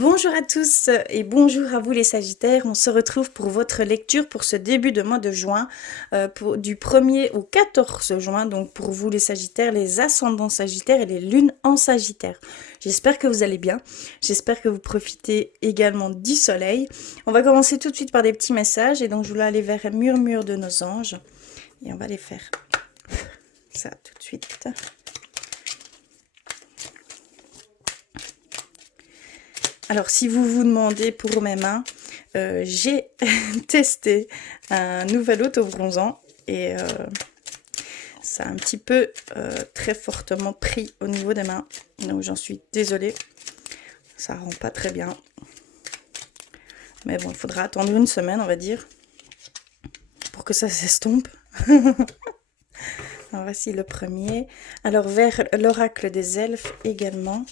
Bonjour à tous et bonjour à vous les Sagittaires. On se retrouve pour votre lecture pour ce début de mois de juin, du 1er au 14 juin. Donc pour vous les Sagittaires, les ascendants Sagittaires et les lunes en Sagittaire. J'espère que vous allez bien. J'espère que vous profitez également du soleil. On va commencer tout de suite par des petits messages. Et donc je voulais aller vers un murmure de nos anges. Et on va les faire ça tout de suite. Alors, si vous vous demandez pour mes mains, j'ai testé un nouvel auto-bronzant et ça a un petit peu très fortement pris au niveau des mains. Donc, j'en suis désolée. Ça rend pas très bien. Mais bon, il faudra attendre une semaine, on va dire, pour que ça s'estompe. Alors, voici le premier. Alors, vers l'oracle des elfes également.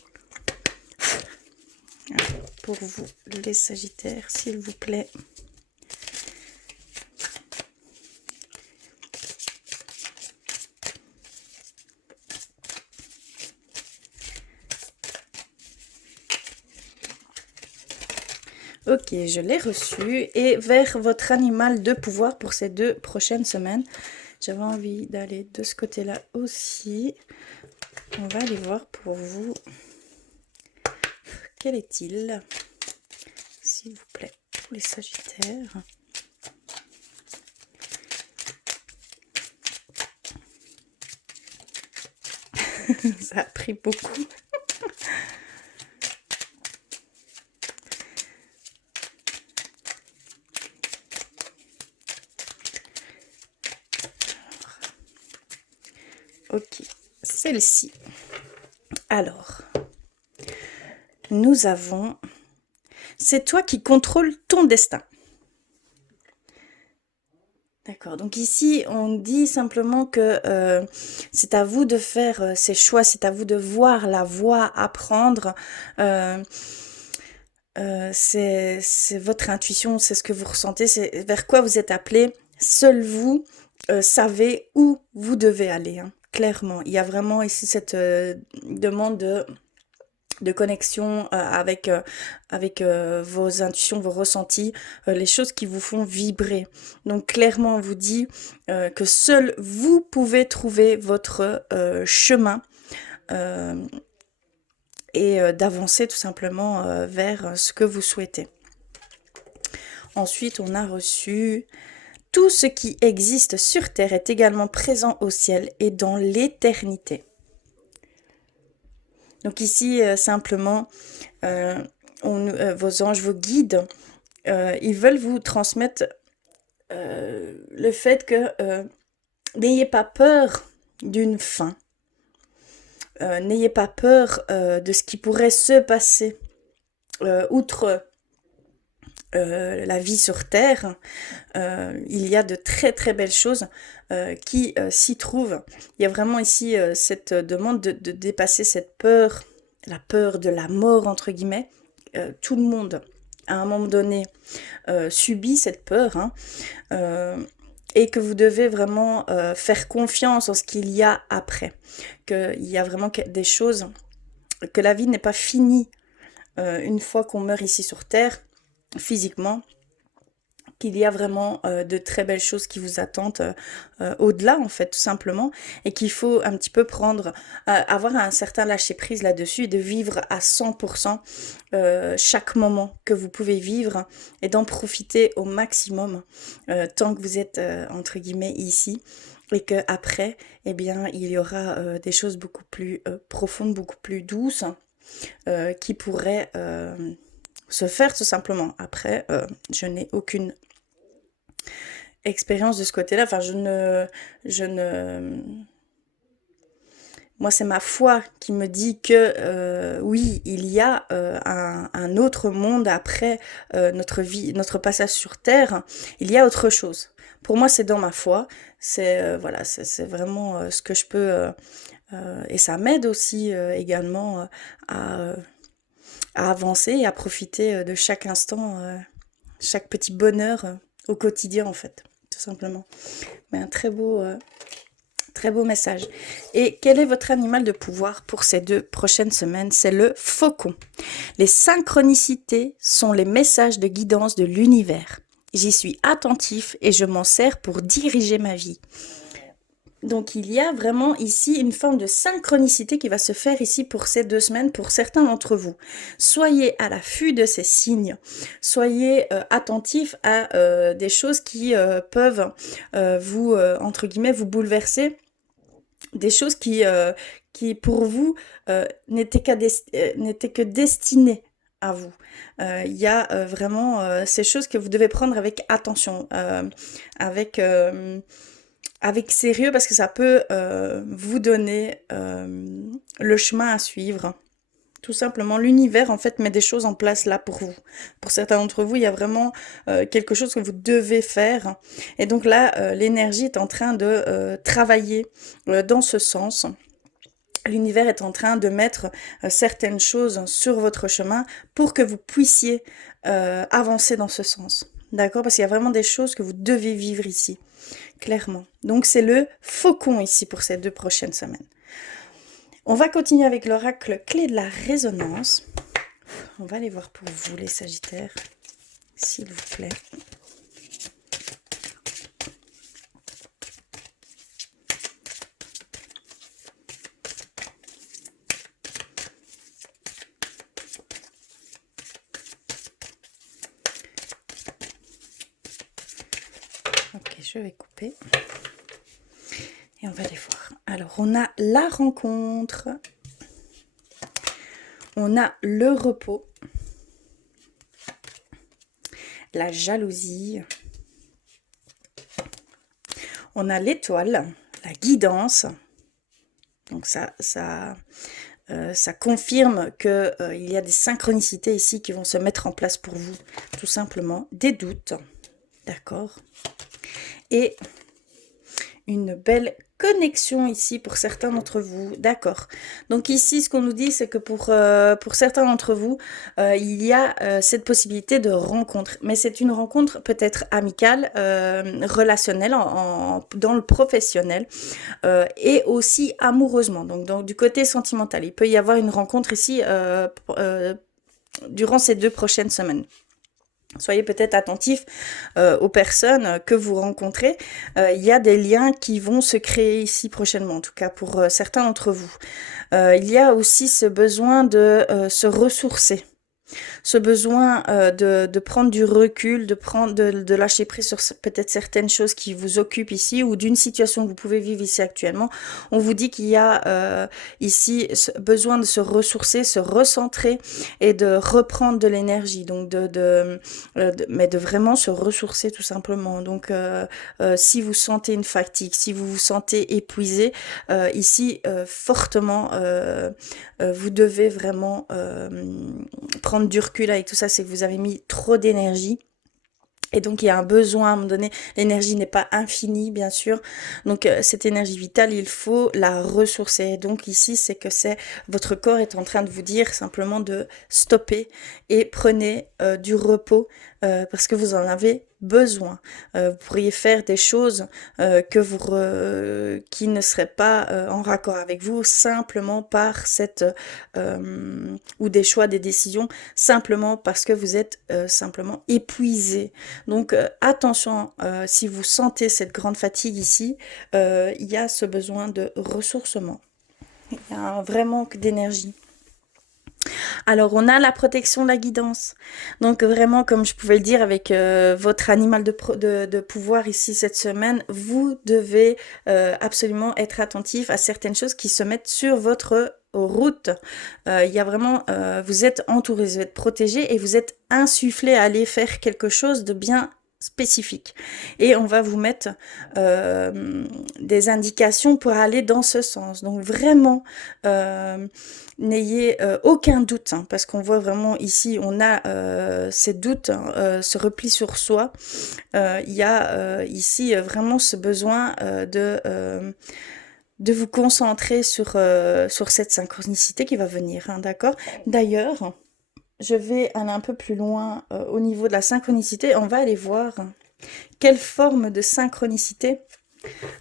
Pour vous les Sagittaires, s'il vous plaît. Ok, je l'ai reçu. Et vers votre animal de pouvoir pour ces 2 prochaines semaines. J'avais envie d'aller de ce côté-là aussi. On va aller voir pour vous. Quel est-il? S'il vous plaît, pour les Sagittaires. Ça a pris beaucoup. Ok, celle-ci. Alors, nous avons... C'est toi qui contrôles ton destin. D'accord, donc ici, on dit simplement que c'est à vous de faire ces choix, c'est à vous de voir la voie à prendre. C'est votre intuition, c'est ce que vous ressentez, c'est vers quoi vous êtes appelé. Seul vous savez où vous devez aller, hein, clairement. Il y a vraiment ici cette demande de connexion avec vos intuitions, vos ressentis, les choses qui vous font vibrer. Donc clairement, on vous dit que seul vous pouvez trouver votre chemin et d'avancer tout simplement vers ce que vous souhaitez. Ensuite, on a reçu « Tout ce qui existe sur Terre est également présent au ciel et dans l'éternité ». Donc ici, simplement, vos anges, vos guides, ils veulent vous transmettre le fait que n'ayez pas peur d'une fin. N'ayez pas peur de ce qui pourrait se passer outre la vie sur Terre. Il y a de très très belles choses qui s'y trouvent. Il y a vraiment ici cette demande de dépasser cette peur, la peur de la mort entre guillemets. Tout le monde à un moment donné subit cette peur, hein, et que vous devez vraiment faire confiance en ce qu'il y a après, qu'il y a vraiment des choses, que la vie n'est pas finie une fois qu'on meurt ici sur Terre, physiquement, qu'il y a vraiment de très belles choses qui vous attendent au-delà, en fait, tout simplement, et qu'il faut un petit peu avoir un certain lâcher-prise là-dessus et de vivre à 100% chaque moment que vous pouvez vivre et d'en profiter au maximum tant que vous êtes, entre guillemets, ici. Et qu'après, eh bien, il y aura des choses beaucoup plus profondes, beaucoup plus douces qui pourraient se faire tout simplement. Après, je n'ai aucune expérience de ce côté-là. Enfin, moi, c'est ma foi qui me dit que oui, il y a un autre monde après notre vie, notre passage sur Terre. Il y a autre chose. Pour moi, c'est dans ma foi. C'est voilà, c'est vraiment ce que je peux. Et ça m'aide aussi également à avancer et à profiter de chaque instant, chaque petit bonheur au quotidien en fait, tout simplement. Mais un très beau Très beau message. Et quel est votre animal de pouvoir pour ces 2 prochaines semaines? C'est le faucon. Les synchronicités sont les messages de guidance de l'univers. J'y suis attentif et je m'en sers pour diriger ma vie. Donc il y a vraiment ici une forme de synchronicité qui va se faire ici pour ces 2 semaines pour certains d'entre vous. Soyez à l'affût de ces signes, soyez attentifs à des choses qui peuvent vous, entre guillemets, vous bouleverser, des choses qui pour vous n'étaient que destinées à vous. Il y a vraiment ces choses que vous devez prendre avec attention, avec avec sérieux parce que ça peut vous donner le chemin à suivre. Tout simplement, l'univers en fait met des choses en place là pour vous. Pour certains d'entre vous, il y a vraiment quelque chose que vous devez faire. Et donc là, l'énergie est en train de travailler dans ce sens. L'univers est en train de mettre certaines choses sur votre chemin pour que vous puissiez avancer dans ce sens. D'accord? Parce qu'il y a vraiment des choses que vous devez vivre ici, clairement. Donc c'est le faucon ici pour ces 2 prochaines semaines. On va continuer avec l'oracle clé de la résonance. On va aller voir pour vous les Sagittaires, s'il vous plaît. Ok, je vais couper. Et on va les voir. Alors, on a la rencontre. On a le repos. La jalousie. On a l'étoile. La guidance. Donc ça confirme qu'il y a des synchronicités ici qui vont se mettre en place pour vous. Tout simplement. Des doutes. D'accord. Et une belle connexion ici pour certains d'entre vous, d'accord. Donc ici, ce qu'on nous dit, c'est que pour certains d'entre vous, il y a cette possibilité de rencontre. Mais c'est une rencontre peut-être amicale, relationnelle, dans le professionnel, et aussi amoureusement. Donc du côté sentimental, il peut y avoir une rencontre ici durant ces 2 prochaines semaines. Soyez peut-être attentifs aux personnes que vous rencontrez. Il y a des liens qui vont se créer ici prochainement, en tout cas pour certains d'entre vous. Il y a aussi ce besoin de se ressourcer. Ce besoin de prendre du recul, de lâcher prise sur peut-être certaines choses qui vous occupent ici ou d'une situation que vous pouvez vivre ici actuellement. On vous dit qu'il y a ici besoin de se ressourcer, se recentrer et de reprendre de l'énergie. Donc mais de vraiment se ressourcer tout simplement. Donc si vous sentez une fatigue, si vous vous sentez épuisé, ici fortement vous devez vraiment prendre du recul avec tout ça, c'est que vous avez mis trop d'énergie. Et donc, il y a un besoin à un moment donné. L'énergie n'est pas infinie, bien sûr. Donc, cette énergie vitale, il faut la ressourcer. Donc, ici, c'est que votre corps est en train de vous dire simplement de stopper et prenez du repos parce que vous en avez besoin. Vous pourriez faire des choses qui ne seraient pas en raccord avec vous simplement par ou des choix, des décisions, simplement parce que vous êtes simplement épuisé. Donc attention, si vous sentez cette grande fatigue ici, il y a ce besoin de ressourcement. Il y a un vrai manque d'énergie. Alors, on a la protection, la guidance. Donc, vraiment, comme je pouvais le dire avec votre animal de pouvoir ici cette semaine, vous devez absolument être attentif à certaines choses qui se mettent sur votre route. Il y a vraiment, vous êtes entouré, vous êtes protégé et vous êtes insufflé à aller faire quelque chose de bien spécifique. Et on va vous mettre des indications pour aller dans ce sens. Donc, vraiment, n'ayez aucun doute, hein, parce qu'on voit vraiment ici, on a ces doutes, hein, ce repli sur soi. Il y a ici vraiment ce besoin de vous concentrer sur cette synchronicité qui va venir, hein, d'accord? D'ailleurs, je vais aller un peu plus loin au niveau de la synchronicité. On va aller voir quelle forme de synchronicité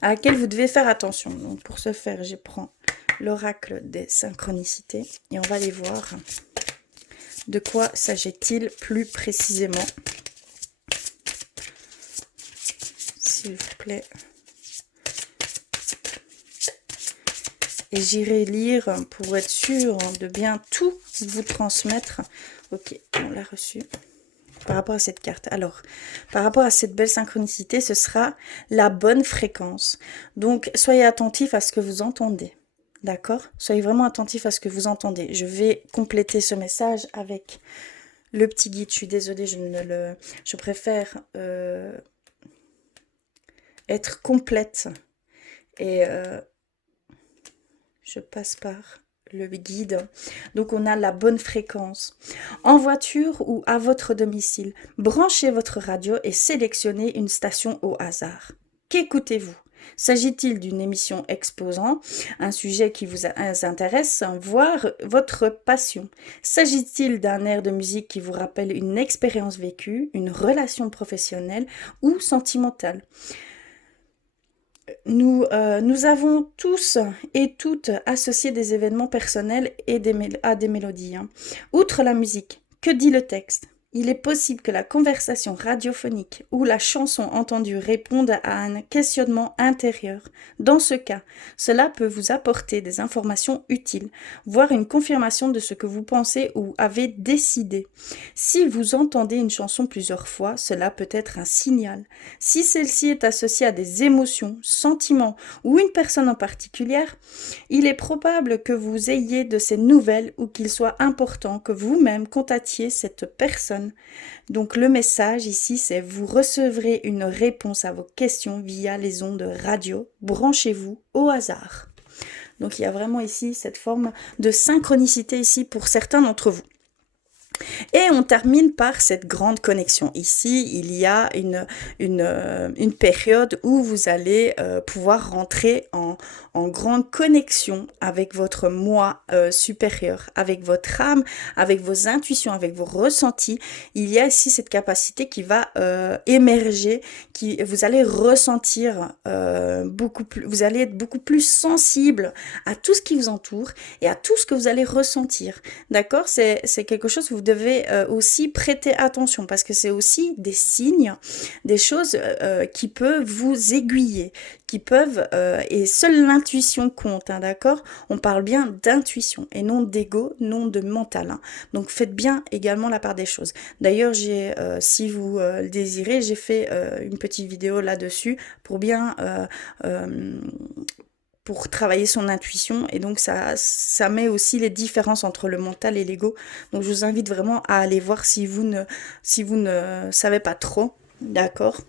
à laquelle vous devez faire attention. Donc pour ce faire, je prends l'oracle des synchronicités et on va aller voir de quoi s'agit-il plus précisément. S'il vous plaît. Et j'irai lire pour être sûr de bien tout vous transmettre. Ok, on l'a reçu. Par rapport à cette carte. Alors, par rapport à cette belle synchronicité, ce sera la bonne fréquence. Donc, soyez attentifs à ce que vous entendez. D'accord? Soyez vraiment attentifs à ce que vous entendez. Je vais compléter ce message avec le petit guide. Je suis désolée, je préfère être complète. Et je passe par le guide. Donc on a la bonne fréquence. En voiture ou à votre domicile, branchez votre radio et sélectionnez une station au hasard. Qu'écoutez-vous? S'agit-il d'une émission exposant un sujet qui vous intéresse, voire votre passion? S'agit-il d'un air de musique qui vous rappelle une expérience vécue, une relation professionnelle ou sentimentale? Nous avons tous et toutes associé des événements personnels et à des mélodies. Outre la musique, que dit le texte? Il est possible que la conversation radiophonique ou la chanson entendue réponde à un questionnement intérieur. Dans ce cas, cela peut vous apporter des informations utiles, voire une confirmation de ce que vous pensez ou avez décidé. Si vous entendez une chanson plusieurs fois, cela peut être un signal. Si celle-ci est associée à des émotions, sentiments ou une personne en particulier, il est probable que vous ayez de ces nouvelles ou qu'il soit important que vous-même contactiez cette personne. Donc le message ici, c'est vous recevrez une réponse à vos questions via les ondes radio. Branchez-vous au hasard. Donc il y a vraiment ici cette forme de synchronicité ici pour certains d'entre vous. Et on termine par cette grande connexion. Ici, il y a une période où vous allez pouvoir rentrer en grande connexion avec votre moi supérieur, avec votre âme, avec vos intuitions, avec vos ressentis. Il y a ici cette capacité qui va émerger, vous allez ressentir beaucoup plus, vous allez être beaucoup plus sensible à tout ce qui vous entoure et à tout ce que vous allez ressentir. D'accord? C'est quelque chose que vous devez aussi prêter attention parce que c'est aussi des signes, des choses qui peuvent vous aiguiller, qui peuvent, et seule l'intuition compte, hein, d'accord? On parle bien d'intuition et non d'ego, non de mental. Hein. Donc faites bien également la part des choses. D'ailleurs, si vous le désirez, j'ai fait une petite vidéo là-dessus pour bien pour travailler son intuition et donc ça met aussi les différences entre le mental et l'ego. Donc je vous invite vraiment à aller voir si vous ne savez pas trop, d'accord?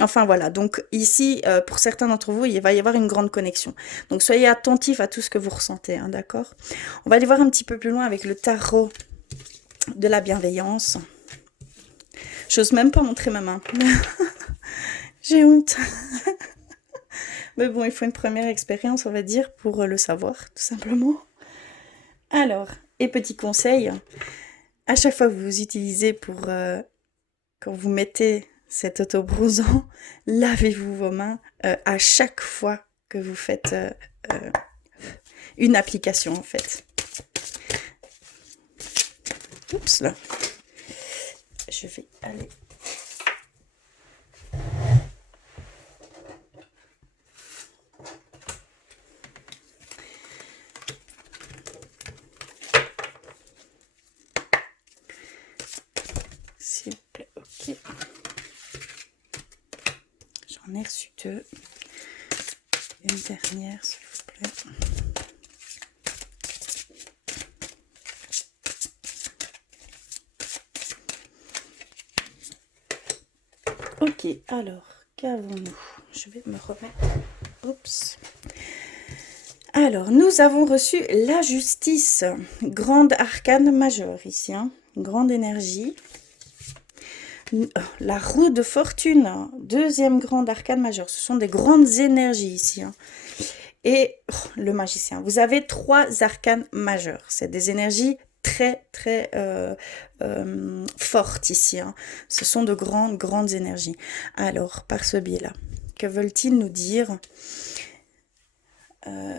Enfin voilà, donc ici, pour certains d'entre vous, il va y avoir une grande connexion. Donc soyez attentifs à tout ce que vous ressentez, hein, d'accord? On va aller voir un petit peu plus loin avec le tarot de la bienveillance. J'ose même pas montrer ma main. J'ai honte. Mais bon, il faut une première expérience, on va dire, pour le savoir, tout simplement. Alors, et petit conseil, à chaque fois que vous utilisez quand vous mettez cet autobronzant, lavez-vous vos mains à chaque fois que vous faites une application, en fait. Oups, là. Je vais aller... S'il vous plaît, ok. J'en ai reçu 2. Une dernière, s'il vous plaît. Ok, alors, qu'avons-nous? Je vais me remettre. Oups. Alors, nous avons reçu la justice. Grande arcane majeure ici, hein. Grande énergie. La roue de fortune, deuxième grande arcane majeure. Ce sont des grandes énergies ici. Hein. Et le magicien. Vous avez 3 arcanes majeures. C'est des énergies très, très fortes ici. Hein. Ce sont de grandes énergies. Alors, par ce biais-là, Que veulent-ils nous dire?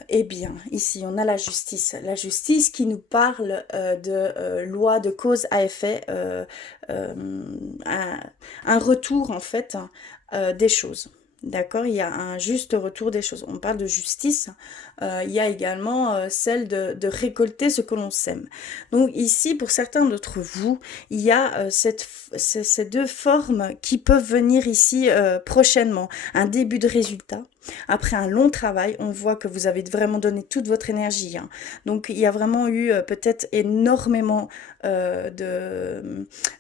Eh bien, ici, on a la justice. La justice qui nous parle de loi de cause à effet, un retour, en fait, des choses. D'accord? Il y a un juste retour des choses. On parle de justice. Il y a également celle de récolter ce que l'on sème. Donc ici, pour certains d'entre vous, il y a ces deux formes qui peuvent venir ici prochainement. Un début de résultat. Après un long travail, on voit que vous avez vraiment donné toute votre énergie, hein. Donc il y a vraiment eu peut-être énormément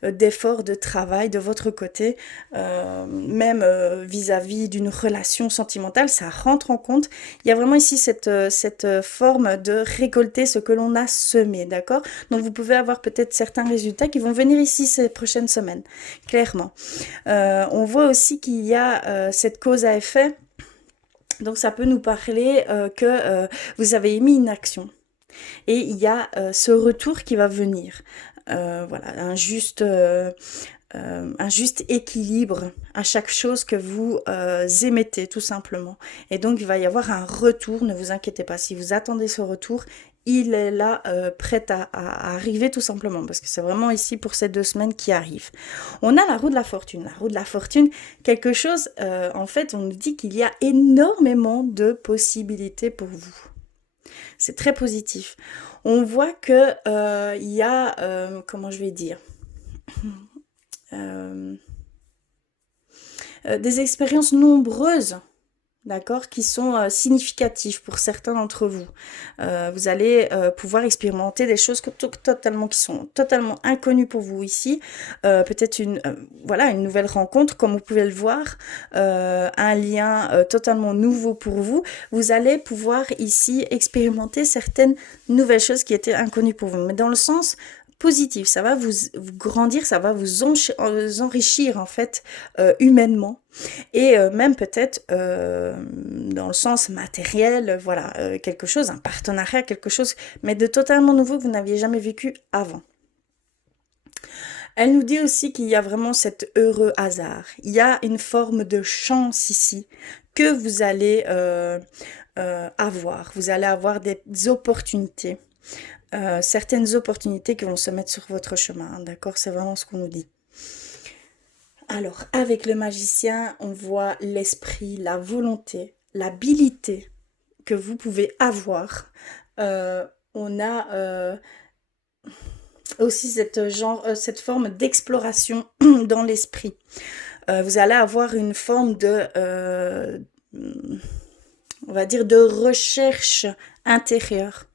d'efforts, de travail de votre côté, même vis-à-vis d'une relation sentimentale, ça rentre en compte. Il y a vraiment ici cette forme de récolter ce que l'on a semé, d'accord? Donc vous pouvez avoir peut-être certains résultats qui vont venir ici ces prochaines semaines, clairement. On voit aussi qu'il y a cette cause à effet. Donc ça peut nous parler que vous avez émis une action et il y a ce retour qui va venir. Voilà, un juste équilibre à chaque chose que vous émettez, tout simplement. Et donc, il va y avoir un retour, ne vous inquiétez pas. Si vous attendez ce retour, il est là, prêt à arriver, tout simplement. Parce que c'est vraiment ici pour ces 2 semaines qui arrivent. On a la roue de la fortune. La roue de la fortune, quelque chose, en fait, on nous dit qu'il y a énormément de possibilités pour vous. C'est très positif. On voit que il y a, comment je vais dire, des expériences nombreuses, d'accord, qui sont significatives pour certains d'entre vous. Vous allez pouvoir expérimenter des choses qui sont totalement inconnues pour vous ici. Peut-être voilà, une nouvelle rencontre, comme vous pouvez le voir, un lien totalement nouveau pour vous. Vous allez pouvoir ici expérimenter certaines nouvelles choses qui étaient inconnues pour vous, mais dans le sens positif, ça va vous grandir, ça va vous enrichir en fait humainement et même peut-être dans le sens matériel, voilà, quelque chose, un partenariat, quelque chose, mais de totalement nouveau que vous n'aviez jamais vécu avant. Elle nous dit aussi qu'il y a vraiment cet heureux hasard. Il y a une forme de chance ici que vous allez avoir. Vous allez avoir des opportunités. Certaines opportunités qui vont se mettre sur votre chemin, hein, d'accord? C'est vraiment ce qu'on nous dit. Alors, avec le magicien, on voit l'esprit, la volonté, l'habilité que vous pouvez avoir. On a aussi cette forme d'exploration dans l'esprit. Vous allez avoir une forme on va dire, de recherche intérieure.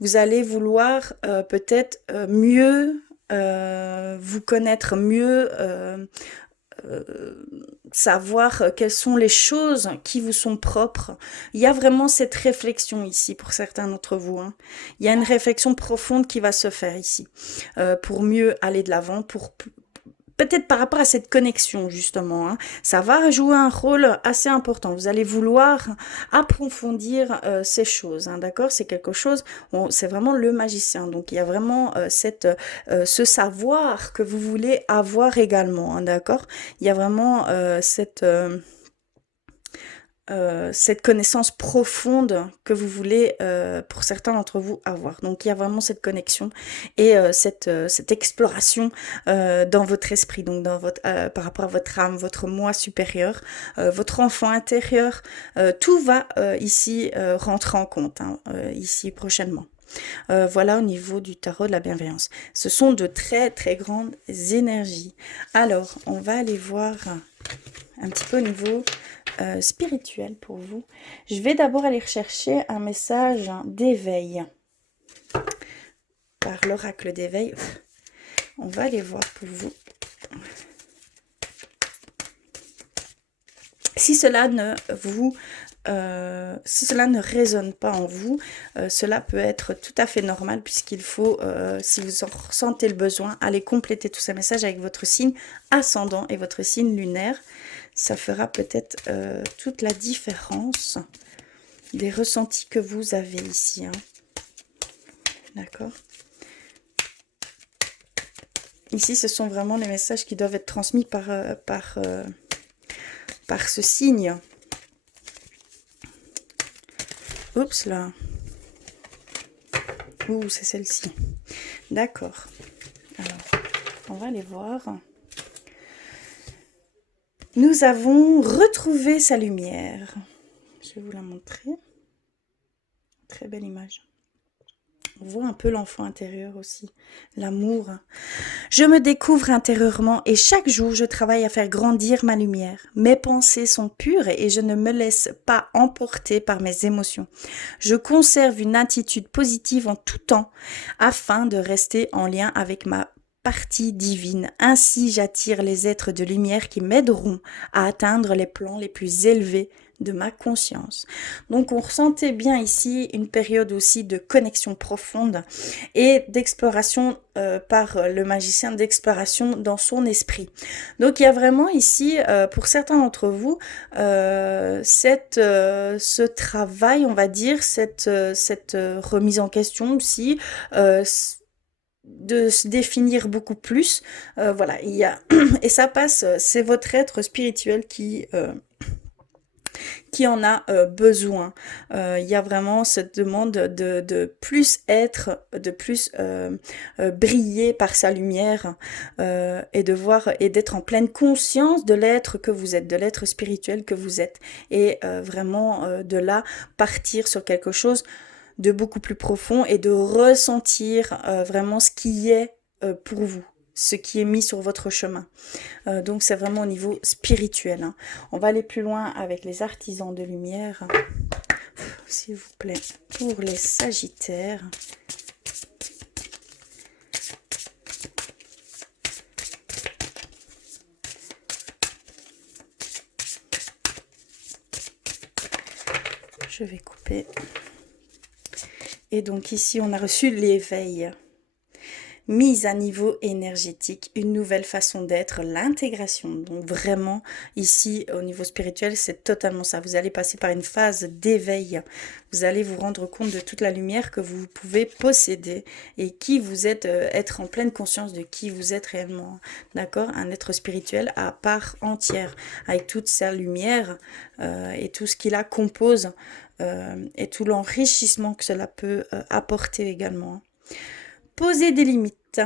Vous allez vouloir peut-être mieux vous connaître, mieux savoir quelles sont les choses qui vous sont propres. Il y a vraiment cette réflexion ici pour certains d'entre vous, hein. Il y a une réflexion profonde qui va se faire ici pour mieux aller de l'avant, pour peut-être par rapport à cette connexion justement, hein, ça va jouer un rôle assez important. Vous allez vouloir approfondir ces choses, hein, d'accord? C'est quelque chose, c'est vraiment le magicien. Donc il y a vraiment ce savoir que vous voulez avoir également, hein, d'accord? Il y a vraiment cette connaissance profonde que vous voulez, pour certains d'entre vous, avoir. Donc il y a vraiment cette connexion et cette exploration dans votre esprit, donc par rapport à votre âme, votre moi supérieur, votre enfant intérieur, tout va ici rentrer en compte, hein, ici prochainement. Voilà au niveau du tarot de la bienveillance. Ce sont de très très grandes énergies. Alors, on va aller voir un petit peu au niveau spirituel pour vous. Je vais d'abord aller rechercher un message d'éveil par l'oracle d'éveil. On va aller voir pour vous. Si cela ne résonne pas en vous, cela peut être tout à fait normal puisqu'il faut, si vous en ressentez le besoin, aller compléter tous ces messages avec votre signe ascendant et votre signe lunaire. Ça fera peut-être toute la différence des ressentis que vous avez ici, hein. D'accord? Ici, ce sont vraiment les messages qui doivent être transmis par par ce signe. Oups là. Ouh, c'est celle-ci. D'accord. Alors, on va aller voir. Nous avons retrouvé sa lumière. Je vais vous la montrer. Très belle image. On voit un peu l'enfant intérieur aussi, l'amour. Je me découvre intérieurement et chaque jour je travaille à faire grandir ma lumière. Mes pensées sont pures et je ne me laisse pas emporter par mes émotions. Je conserve une attitude positive en tout temps afin de rester en lien avec ma partie divine. Ainsi j'attire les êtres de lumière qui m'aideront à atteindre les plans les plus élevés de ma conscience. Donc on ressentait bien ici une période aussi de connexion profonde et d'exploration par le magicien, d'exploration dans son esprit. Donc il y a vraiment ici, pour certains d'entre vous, ce travail, on va dire, cette remise en question aussi, de se définir beaucoup plus. Voilà, il y a et ça passe, c'est votre être spirituel qui en a besoin. Il y a vraiment cette demande de plus être, de plus briller par sa lumière et de voir et d'être en pleine conscience de l'être que vous êtes, de l'être spirituel que vous êtes. Et vraiment de là partir sur quelque chose de beaucoup plus profond et de ressentir vraiment ce qui est pour vous, ce qui est mis sur votre chemin. Donc c'est vraiment au niveau spirituel. Hein. On va aller plus loin avec les artisans de lumière. S'il vous plaît, pour les Sagittaires. Je vais couper. Et donc ici, on a reçu l'éveil. Mise à niveau énergétique, une nouvelle façon d'être, l'intégration. Donc vraiment, ici, au niveau spirituel, c'est totalement ça. Vous allez passer par une phase d'éveil. Vous allez vous rendre compte de toute la lumière que vous pouvez posséder et qui vous êtes, être en pleine conscience de qui vous êtes réellement. D'accord? Un être spirituel à part entière, avec toute sa lumière et tout ce qui la compose et tout l'enrichissement que cela peut apporter également. Posez des limites.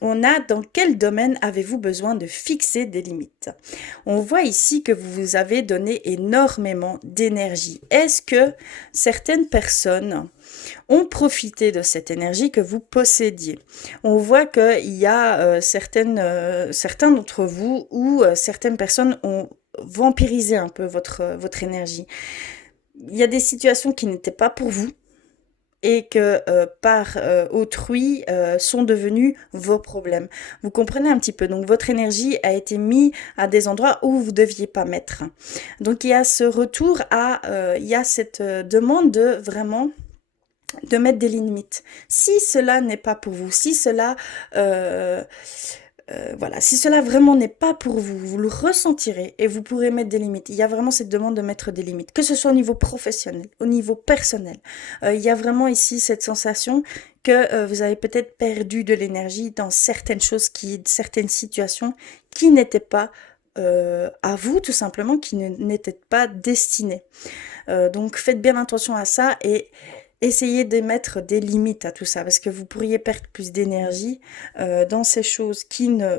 On a dans quel domaine avez-vous besoin de fixer des limites? On voit ici que vous vous avez donné énormément d'énergie. Est-ce que certaines personnes ont profité de cette énergie que vous possédiez? On voit qu'il y a certains d'entre vous où certaines personnes ont vampirisé un peu votre énergie. Il y a des situations qui n'étaient pas pour vous et que par autrui sont devenus vos problèmes. Vous comprenez un petit peu. Donc votre énergie a été mise à des endroits où vous ne deviez pas mettre. Donc il y a ce retour à, il y a cette demande de vraiment de mettre des limites. Si cela n'est pas pour vous, si cela voilà, si cela vraiment n'est pas pour vous, vous le ressentirez et vous pourrez mettre des limites. Il y a vraiment cette demande de mettre des limites, que ce soit au niveau professionnel, au niveau personnel. Il y a vraiment ici cette sensation que vous avez peut-être perdu de l'énergie dans certaines choses, certaines situations qui n'étaient pas à vous, tout simplement, qui n'étaient pas destinées. Donc faites bien attention à ça et essayez de mettre des limites à tout ça, parce que vous pourriez perdre plus d'énergie dans ces choses qui ne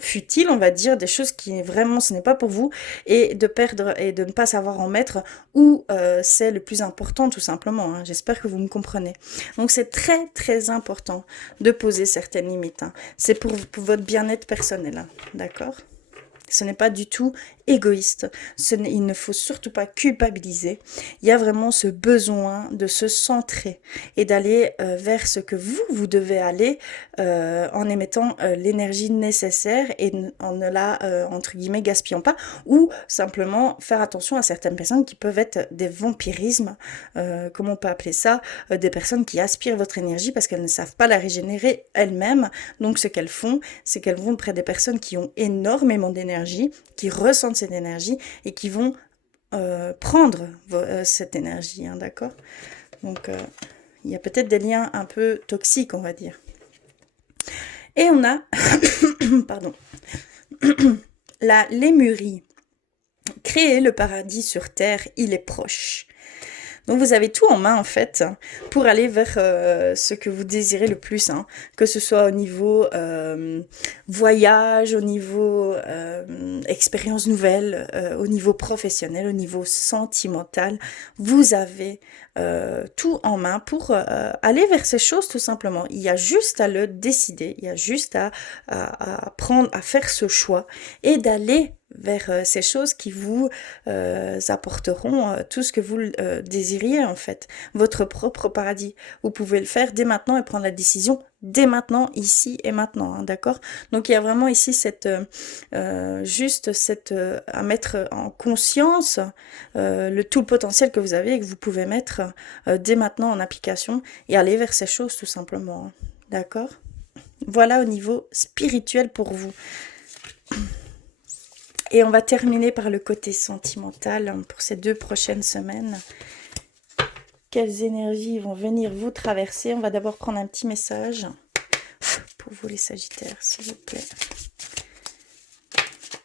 futiles, on va dire, des choses qui vraiment ce n'est pas pour vous, et de perdre et de ne pas savoir en mettre où c'est le plus important, tout simplement. Hein. J'espère que vous me comprenez. Donc c'est très très important de poser certaines limites. Hein. C'est pour votre bien-être personnel, hein. D'accord ? Ce n'est pas du tout égoïste. Il ne faut surtout pas culpabiliser. Il y a vraiment ce besoin de se centrer et d'aller vers ce que vous devez aller en émettant l'énergie nécessaire et en ne la, entre guillemets, gaspillant pas, ou simplement faire attention à certaines personnes qui peuvent être des vampirismes, comme on peut appeler ça, des personnes qui aspirent votre énergie parce qu'elles ne savent pas la régénérer elles-mêmes. Donc ce qu'elles font, c'est qu'elles vont près des personnes qui ont énormément d'énergie, qui ressentent cette énergie et qui vont prendre cette énergie, hein, d'accord? Donc il y a peut-être des liens un peu toxiques, on va dire. Et on a pardon, la lémurie. créer le paradis sur terre, il est proche. Donc vous avez tout en main en fait pour aller vers ce que vous désirez le plus, hein. Que ce soit au niveau voyage, au niveau expérience nouvelle, au niveau professionnel, au niveau sentimental. Vous avez tout en main pour aller vers ces choses tout simplement. Il y a juste à le décider, il y a juste à prendre, à faire ce choix et d'aller vers ces choses qui vous apporteront tout ce que vous désiriez en fait, votre propre paradis. Vous pouvez le faire dès maintenant et prendre la décision dès maintenant, ici et maintenant, hein, d'accord? Donc il y a vraiment ici cette juste cette à mettre en conscience tout le potentiel que vous avez et que vous pouvez mettre dès maintenant en application et aller vers ces choses tout simplement, hein, d'accord? Voilà au niveau spirituel pour vous. Et on va terminer par le côté sentimental pour ces 2 prochaines semaines. Quelles énergies vont venir vous traverser? On va d'abord prendre un petit message pour vous les Sagittaires, s'il vous plaît.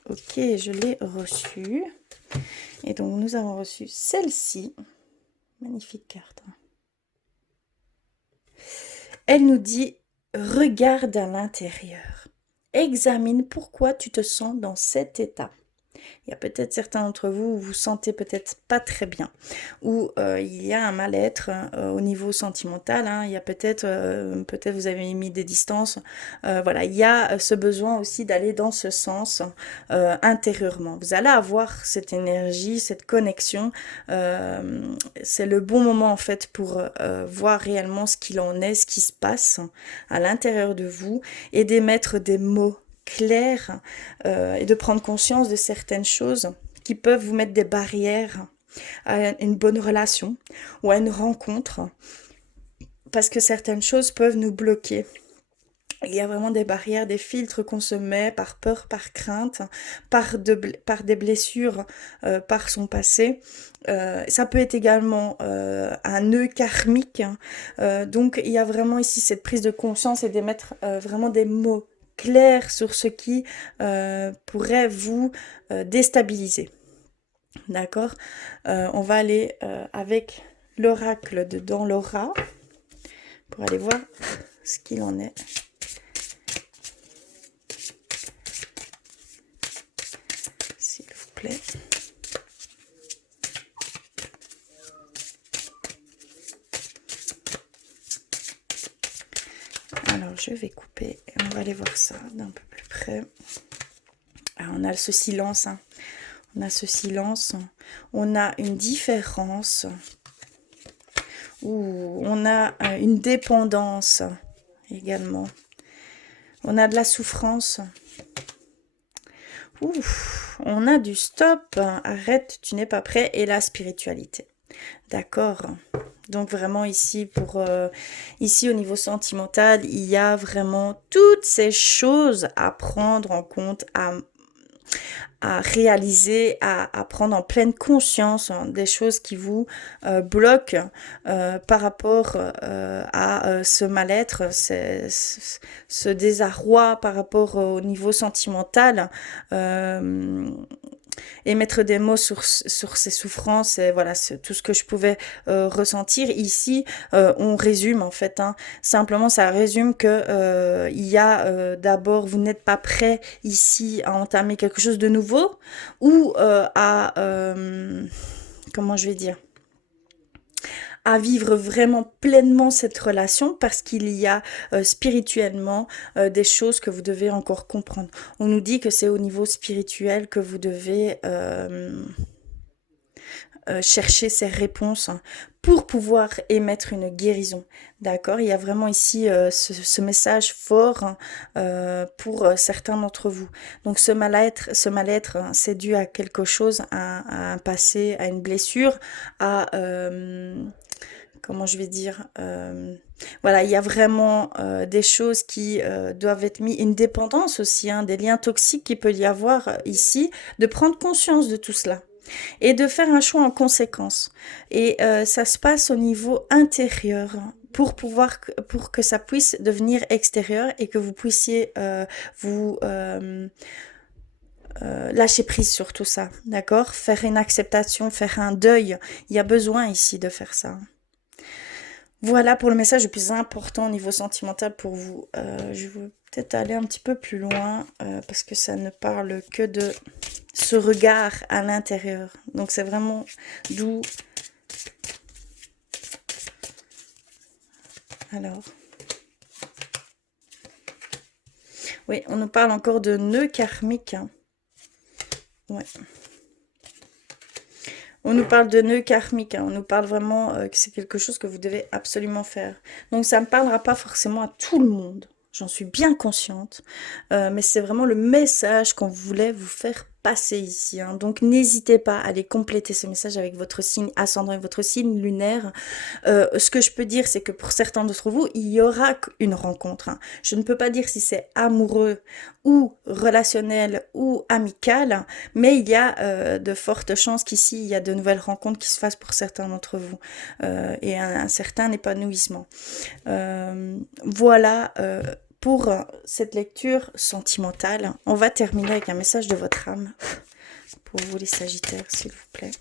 Ok, je l'ai reçu. Et donc, nous avons reçu celle-ci. Magnifique carte. Elle nous dit, regarde à l'intérieur. Examine pourquoi tu te sens dans cet état. Il y a peut-être certains d'entre vous où vous vous sentez peut-être pas très bien, où il y a un mal-être au niveau sentimental, hein. Il y a peut-être vous avez mis des distances. Voilà, il y a ce besoin aussi d'aller dans ce sens intérieurement. Vous allez avoir cette énergie, cette connexion. C'est le bon moment en fait pour voir réellement ce qu'il en est, ce qui se passe à l'intérieur de vous et d'émettre des mots clair et de prendre conscience de certaines choses qui peuvent vous mettre des barrières à une bonne relation ou à une rencontre parce que certaines choses peuvent nous bloquer. Il y a vraiment des barrières, des filtres qu'on se met par peur, par crainte, par des blessures, par son passé. Ça peut être également un nœud karmique, hein. Donc il y a vraiment ici cette prise de conscience et d'émettre vraiment des mots clair sur ce qui pourrait vous déstabiliser. D'accord? On va aller avec l'oracle de Dans l'aura pour aller voir ce qu'il en est. S'il vous plaît. Alors, je vais couper et on va aller voir ça d'un peu plus près. Alors, on a ce silence, hein. On a ce silence. On a une différence. On a une dépendance également. On a de la souffrance. On a du stop. Arrête, tu n'es pas prêt. Et la spiritualité. D'accord. Donc vraiment ici ici au niveau sentimental, il y a vraiment toutes ces choses à prendre en compte, à réaliser, à prendre en pleine conscience, hein, des choses qui vous bloquent par rapport à ce mal-être, ce désarroi par rapport au niveau sentimental. Et mettre des mots sur ces souffrances et voilà tout ce que je pouvais ressentir ici. On résume en fait, hein. Simplement ça résume que il y a d'abord vous n'êtes pas prêt ici à entamer quelque chose de nouveau ou à comment je vais dire, à vivre vraiment pleinement cette relation parce qu'il y a spirituellement des choses que vous devez encore comprendre. On nous dit que c'est au niveau spirituel que vous devez chercher ces réponses, hein, pour pouvoir émettre une guérison. D'accord? Il y a vraiment ici ce message fort, hein, pour certains d'entre vous. Donc ce mal-être, hein, c'est dû à quelque chose, à un passé, à une blessure, à comment je vais dire, voilà, il y a vraiment des choses qui doivent être mises, une dépendance aussi, hein, des liens toxiques qu'il peut y avoir ici, de prendre conscience de tout cela et de faire un choix en conséquence. Et ça se passe au niveau intérieur, hein, pour que ça puisse devenir extérieur et que vous puissiez vous lâcher prise sur tout ça, d'accord? Faire une acceptation, faire un deuil. Il y a besoin ici de faire ça. Voilà pour le message le plus important au niveau sentimental pour vous. Je veux peut-être aller un petit peu plus loin parce que ça ne parle que de ce regard à l'intérieur. Donc c'est vraiment d'où... Alors... Oui, on nous parle encore de nœud karmique. Hein. Ouais. On nous parle de nœud karmique, hein. On nous parle vraiment que c'est quelque chose que vous devez absolument faire. Donc ça ne parlera pas forcément à tout le monde, j'en suis bien consciente, mais c'est vraiment le message qu'on voulait vous faire passer ici. Hein. Donc n'hésitez pas à aller compléter ce message avec votre signe ascendant et votre signe lunaire. Ce que je peux dire, c'est que pour certains d'entre vous, il y aura une rencontre. Hein. Je ne peux pas dire si c'est amoureux ou relationnel ou amical, mais il y a de fortes chances qu'ici, il y a de nouvelles rencontres qui se fassent pour certains d'entre vous et un certain épanouissement. Voilà pour cette lecture sentimentale. On va terminer avec un message de votre âme pour vous les Sagittaires, s'il vous plaît.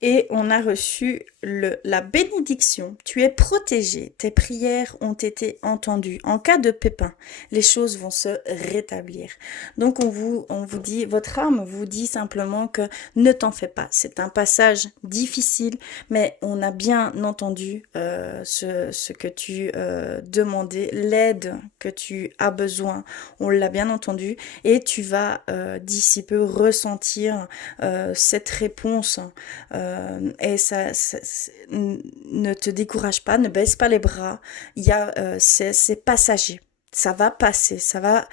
Et on a reçu la bénédiction. Tu es protégé. Tes prières ont été entendues. En cas de pépin, les choses vont se rétablir. Donc on vous dit, votre âme vous dit simplement que ne t'en fais pas. C'est un passage difficile, mais on a bien entendu ce que tu demandais, l'aide que tu as besoin. On l'a bien entendu et tu vas d'ici peu ressentir cette réponse. Et ça, ne te décourage pas, ne baisse pas les bras. Il y a, c'est passager. Ça va passer, ça va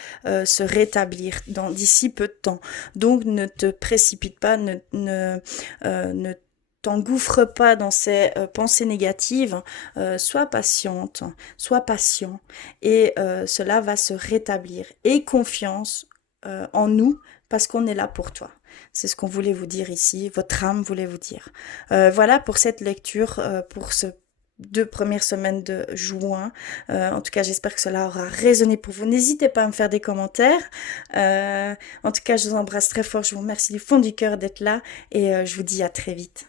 se rétablir d'ici peu de temps. Donc ne te précipite pas, ne t'engouffre pas dans ces pensées négatives. Sois patiente, sois patient, et cela va se rétablir. Aie confiance en nous parce qu'on est là pour toi. C'est ce qu'on voulait vous dire ici, votre âme voulait vous dire. Voilà pour cette lecture, pour ce 2 premières semaines de juin. En tout cas, j'espère que cela aura résonné pour vous. N'hésitez pas à me faire des commentaires. En tout cas, je vous embrasse très fort. Je vous remercie du fond du cœur d'être là et je vous dis à très vite.